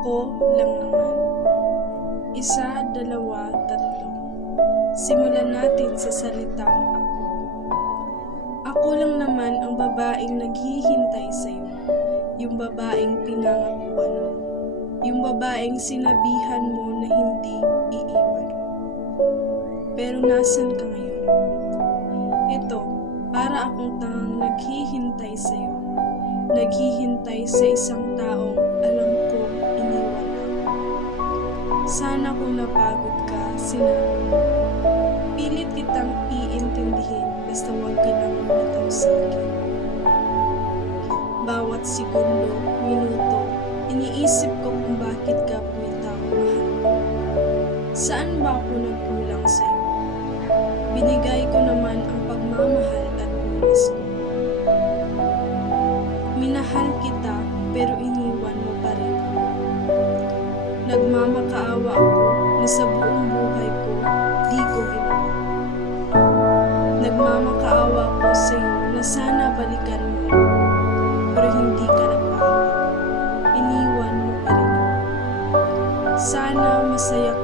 Ako lang naman. 1, 2, 3. Simulan natin sa salitang ako. Ako lang naman ang babaeng naghihintay sa'yo. Yung babaeng pinangakuan mo. Yung babaeng sinabihan mo na hindi iiwan. Pero nasan ka ngayon? Ito, para akong tangang naghihintay sa'yo. Naghihintay sa isang taong alam kong iniwan ako. Sana kung napagod ka, sinabi mo. Pilit kitang iintindihin basta huwag ka lang lumitaw sa akin. Bawat segundo, minuto, iniisip ko kung bakit ka bumitaw, mahal ko. Saan ba ako nagkulang sa'yo? Binigay ko naman ang pagmamahal at oras ko. Minahal kita pero iniwan mo pa rin ako. Nagmamakaawa ako na sa buong buhay ko, di ko ginawa. Nagmamakaawa ako sa iyo na sana balikan mo ako, pero hindi ka nagbago. Iniwan mo pa rin ako. Sana masaya